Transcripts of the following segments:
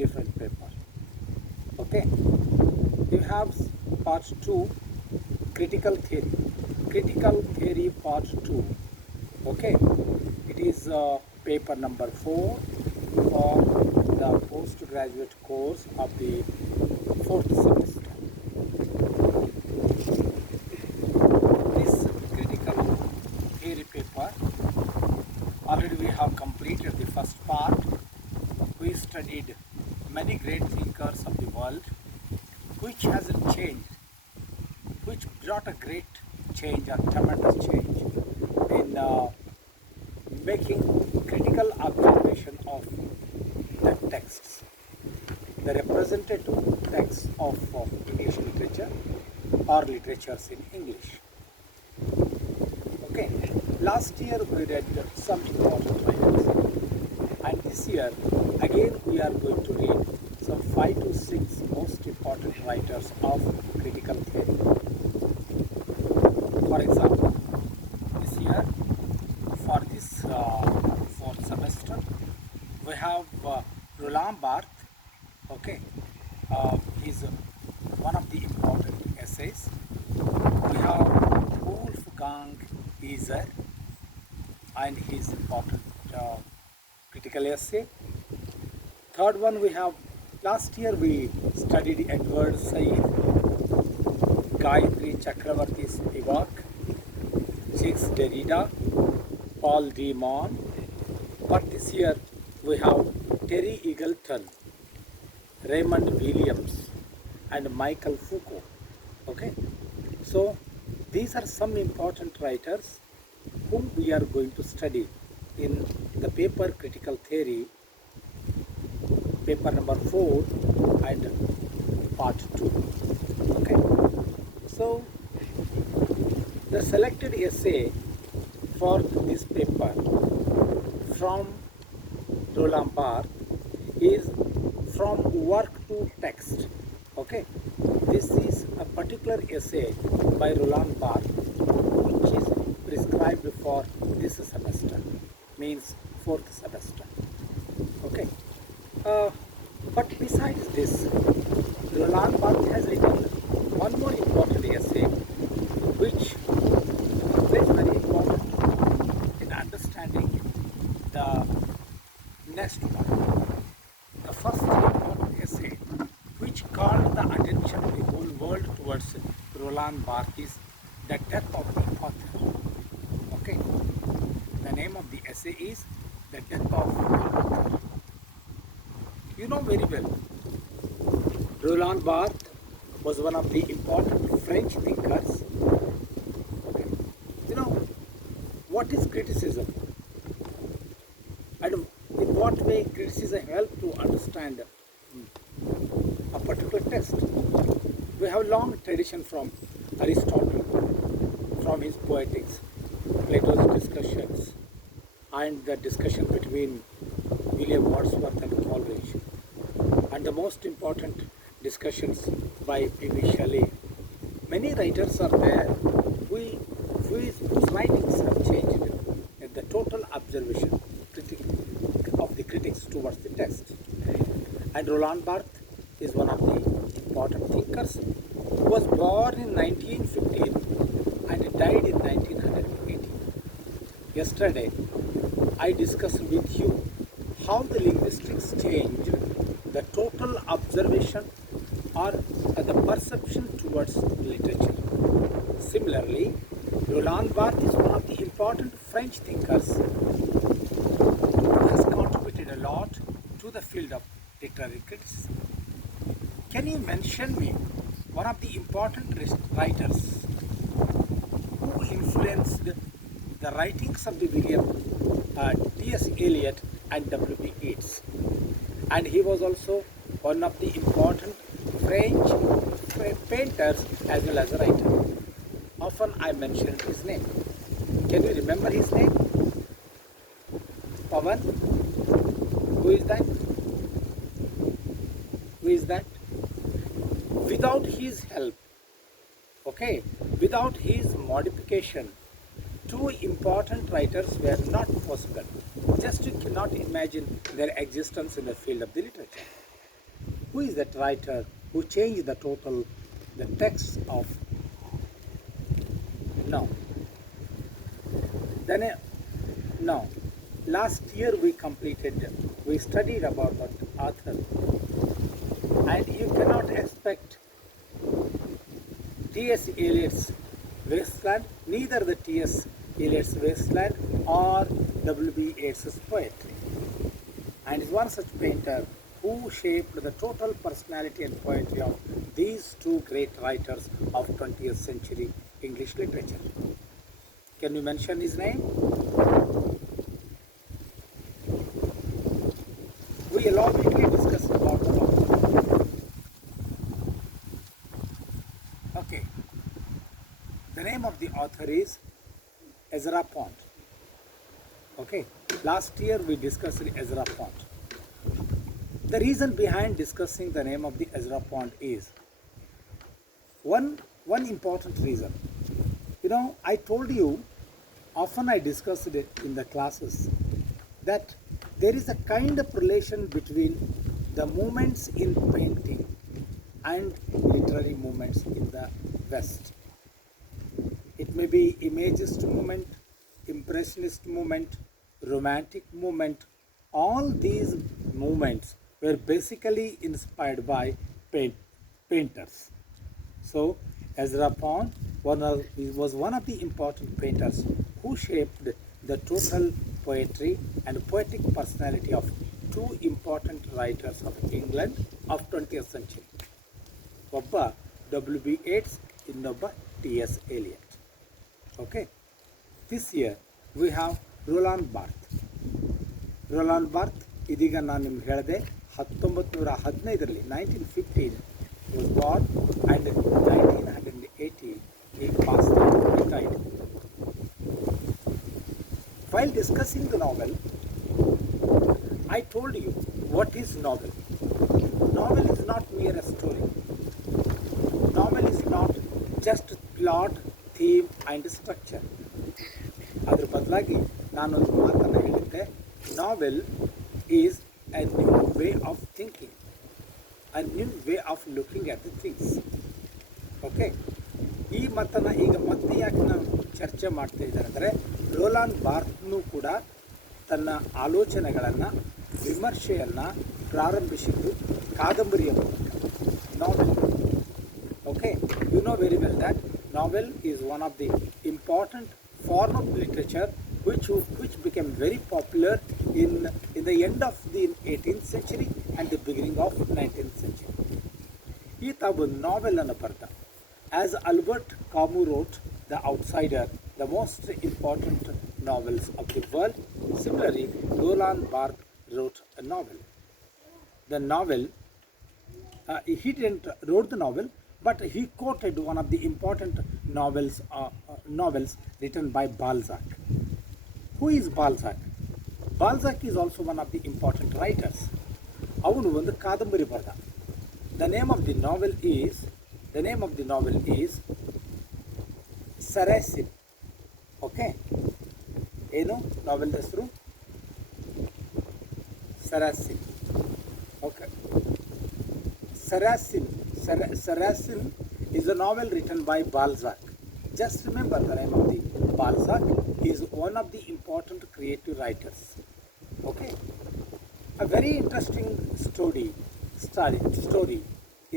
different paper. Okay, we have part 2, critical theory. Critical theory part 2. Okay, it is paper number 4 for the postgraduate course of the 4th semester. This critical theory paper, already we have completed the first part. We studied many great thinkers of the world which hasn't changed, which brought a great change or tremendous change in making critical observation of the texts, the representative texts of English literature or literatures in English. Okay, last year we read some important writers, and this year again we are going to read some 5 to 6 most important writers of critical theory. For example, this year for this 4th semester we have Roland Barthes. Okay, he's one of the important essays. We have Wolfgang Iser and his important critical essay. Third one we have, last year we studied Edward Said, Gayatri Chakravarti's Spivak, Jacques Derrida, Paul de Man, but this year we have Terry Eagleton, Raymond Williams and Michael Foucault. Okay, so these are some important writers whom we are going to study in the paper critical theory, paper number 4 and part 2. Okay, so the selected essay for this paper from Roland Barthes is From Work to Text. Okay, this is a particular essay by Roland Barthes which is prescribed for this semester, means 4th semester. Okay, but besides this, Roland Barthes has written one more important essay which is very important in understanding the next one. The first important essay which called the attention of the whole world towards Roland Barthes is The Death of the Author. Okay, the name of the essay is The Death of the Author. You know very well, Roland Barthes was one of the important French thinkers. Okay. You know, what is criticism? And in what way criticism helps to understand a particular text? We have long tradition from Aristotle, from his Poetics, Plato's discussions, and the discussion between William Wordsworth and Coleridge, and the most important discussions by P.B. Shelley. Many writers are there whose writings have changed the total observation of the critics towards the text. And Roland Barthes is one of the important thinkers who was born in 1915 and died in 1980. Yesterday, I discussed with you how the linguistics changed the total observation or the perception towards literature. Similarly, Roland Barthes is one of the important French thinkers who has contributed a lot to the field of literary criticism. Can you mention me one of the important writers who influenced the writings of the William T.S. Eliot and W.B. Yeats? And he was also one of the important French painters as well as a writer. Often I mention his name. Can you remember his name? Pavan? Who is that? Who is that? Without his help, okay, without his modification, two important writers were not possible. Just you cannot imagine their existence in the field of the literature. Who is that writer who changed the text of no? Then no. Last year we studied about that author, and you cannot expect T.S. Eliot's Wasteland, neither the T.S. Eliot's Wasteland or W.B. Yeats's poetry. And is one such painter who shaped the total personality and poetry of these two great writers of 20th century English literature. Can you mention his name? We elaborately discussed about the author. Okay. The name of the author is Ezra Pound. Okay. Last year we discussed Ezra Pound. The reason behind discussing the name of the Ezra Pound is one important reason. I told you, often I discussed it in the classes, that there is a kind of relation between the movements in painting and literary movements in the West. It may be Imagist movement, Impressionist movement, Romantic movement. All these movements were basically inspired by painters. So Ezra Pound was one of the important painters who shaped the total poetry and poetic personality of two important writers of England of 20th century. ಒಬ್ಬ W.B. Yeats, ಇನ್ನೊಬ್ಬ T.S. Eliot. Okay. This year we have Roland Barthes. Roland Barthes, ಇದೀಗ ನಾನು ನಿಮ್ಗೆ ಹೇಳಿದೆ 1915ರಲ್ಲಿ 1915 was born, and 1980 he passed away, retired. While discussing the novel, I told you what is novel. Novel is not mere a story. Novel is not just plot, theme and structure. ಅದರ ಬದಲಾಗಿ ನಾನೊಂದು ಮಾತನ್ನು ಹೇಳಿದ್ದೆ, novel is a new way of thinking, a new way of looking at the things. Okay, ಈ ಮಾತನ್ನು ಈಗ ಮತ್ತೆ ಯಾಕೆ ನಾವು ಚರ್ಚೆ ಮಾಡ್ತಾ ಇದ್ದಾರೆ ಅಂದರೆ, ರೋಲಾಂಡ್ ಬಾರ್ತ್ನು ಕೂಡ ತನ್ನ ಆಲೋಚನೆಗಳನ್ನು, ವಿಮರ್ಶೆಯನ್ನು ಪ್ರಾರಂಭಿಸಿದ್ದು ಕಾದಂಬರಿಯ ಮೂಲಕ, novel. Okay, you know very well that novel is one of the important form of literature which became very popular in the end of the 18th century and the beginning of 19th century. ಈತ ಒಂದು ನಾವೆಲನ್ನು ಬರೆದ. As Albert Camus wrote The Outsider, the most important novels of the world, similarly Roland Barthes wrote a novel. The novel, he didn't wrote the novel, but he quoted one of the important novels written by Balzac. Who is Balzac? Balzac is also one of the important writers. ಅವನು ಒಂದು ಕಾದಂಬರಿ ಬರೆದ. The name of the novel is Saracen. Okay, ಏನು ನಾವೆಲ್ ಹೆಸರು? Saracen. Okay, Saracen is a novel written by Balzac. Just remember the name of the Balzac. He is one of the important creative writers. Okay, a very interesting story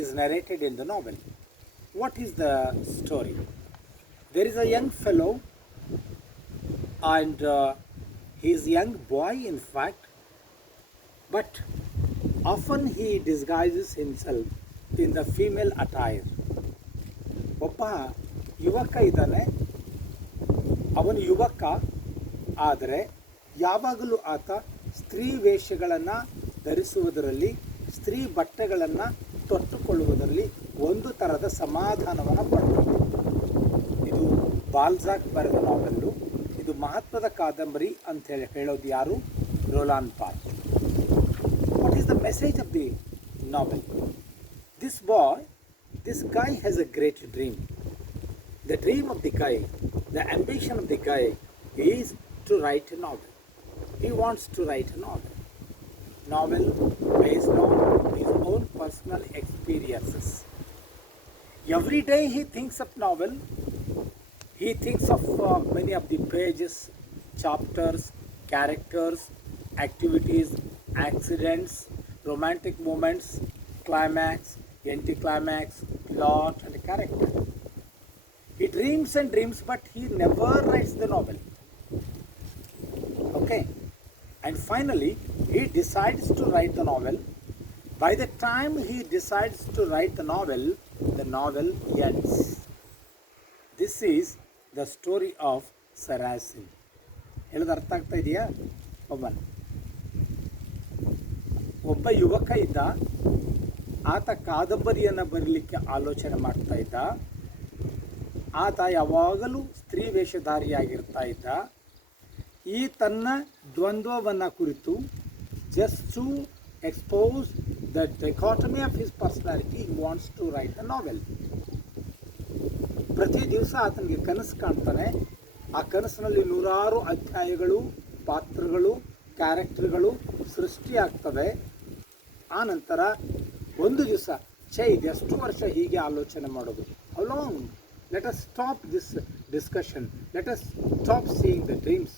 is narrated in the novel. What is the story? There is a young fellow, and he is a young boy in fact, but often he disguises himself in the female attire. ಒಬ್ಬ ಯುವಕ ಇದ್ದಾನೆ, ಅವನು ಯುವಕ, ಆದರೆ ಯಾವಾಗಲೂ ಆತ ಸ್ತ್ರೀ ವೇಷಗಳನ್ನು ಧರಿಸುವುದರಲ್ಲಿ, ಸ್ತ್ರೀ ಬಟ್ಟೆಗಳನ್ನು ತೊಟ್ಟುಕೊಳ್ಳುವುದರಲ್ಲಿ ಒಂದು ಥರದ ಸಮಾಧಾನವನ್ನು ಪಡ್ತಾನೆ. ಇದು ಬಾಲ್ಜಾಕ್ ಬರೆದ ನಾವೆಲ್ಲು. ಇದು ಮಹತ್ವದ ಕಾದಂಬರಿ ಅಂತ ಹೇಳೋದು ಯಾರು? Roland Barthes. What is the message of the novel? This guy has a great dream. The dream of the guy, the ambition of the guy is to write a novel. He wants to write a novel based on his own personal experiences. Every day he thinks of novel. He thinks of many of the pages, chapters, characters, activities, accidents, romantic moments, climax, anticlimax, plot, and character. He dreams and dreams, but he never writes the novel. Okay, and finally he decides to write the novel. By the time he decides to write the novel ends. This is the story of Saracen. ಹೇಳೋದು ಅರ್ಥ ಆಗ್ತಾ ಇದೆಯಾ? ಒಬ್ಬ ಯುವಕ ಇದ್ದ. ಆತ ಕಾದಂಬರಿಯನ್ನು ಬರೀಲಿಕ್ಕೆ ಆಲೋಚನೆ ಮಾಡ್ತಾ ಇದ್ದ. ಆತ ಯಾವಾಗಲೂ ಸ್ತ್ರೀ ವೇಷಧಾರಿಯಾಗಿರ್ತಾ ಇದ್ದ. ಈ ತನ್ನ ದ್ವಂದ್ವವನ್ನು ಕುರಿತು just to expose the dichotomy of his personality, he wants to write a novel. ಪ್ರತಿ ದಿವಸ ಆತನಿಗೆ ಕನಸು ಕಾಣ್ತಾನೆ. ಆ ಕನಸಿನಲ್ಲಿ ನೂರಾರು ಅಧ್ಯಾಯಗಳು, ಪಾತ್ರಗಳು, ಕ್ಯಾರೆಕ್ಟರ್ಗಳು ಸೃಷ್ಟಿಯಾಗ್ತವೆ. ಆ ನಂತರ ಒಂದು ದಿವಸ ಇದೆಷ್ಟು ವರ್ಷ ಹೀಗೆ ಆಲೋಚನೆ ಮಾಡೋದು? How long? Let us stop this discussion. Let us stop seeing the dreams.